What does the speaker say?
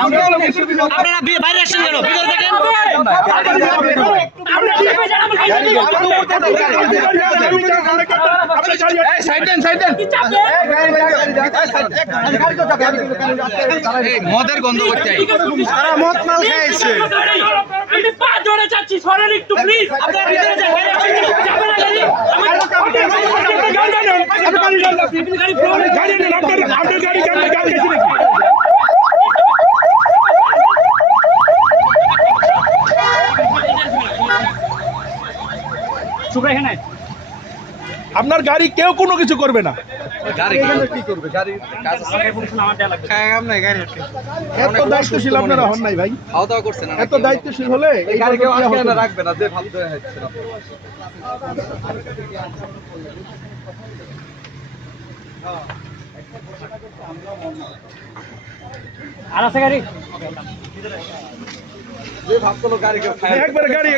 আপনারা বাইরে আসছেন কেন ভিতরে দেখেন মদের গন্ধ করতে তারা মদ মাল খাইছে আমি পা জোরে চাচ্ছি সরেন একটু প্লিজ আপনারা ভিতরে যান বাইরে আসেন যাবেন না গাড়ি আমি গাড়ি নেন আপনি গাড়ি নেন আপনি গাড়ি ফ্লোরে গাড়ি নেন আপনার আপনার গাড়ি গাড়ি গাড়ি গেছে নাকি শুক্রা এখানে? আপনার গাড়ি কেউ কোনো কিছু করবে না। আমার দেয়া লাগবে। এত দায়িত্বশীল আপনারা হন নাই ভাই। খাওয়া দাওয়া করছেন না এত দায়িত্বশীল হলে এই গাড়ি কেউ দুর্ঘটনা আটকে হতো না না। রাখবে না যে ভাব আর আছে গাড়ি? যে ভাবতো গাড়ি একবার গাড়ি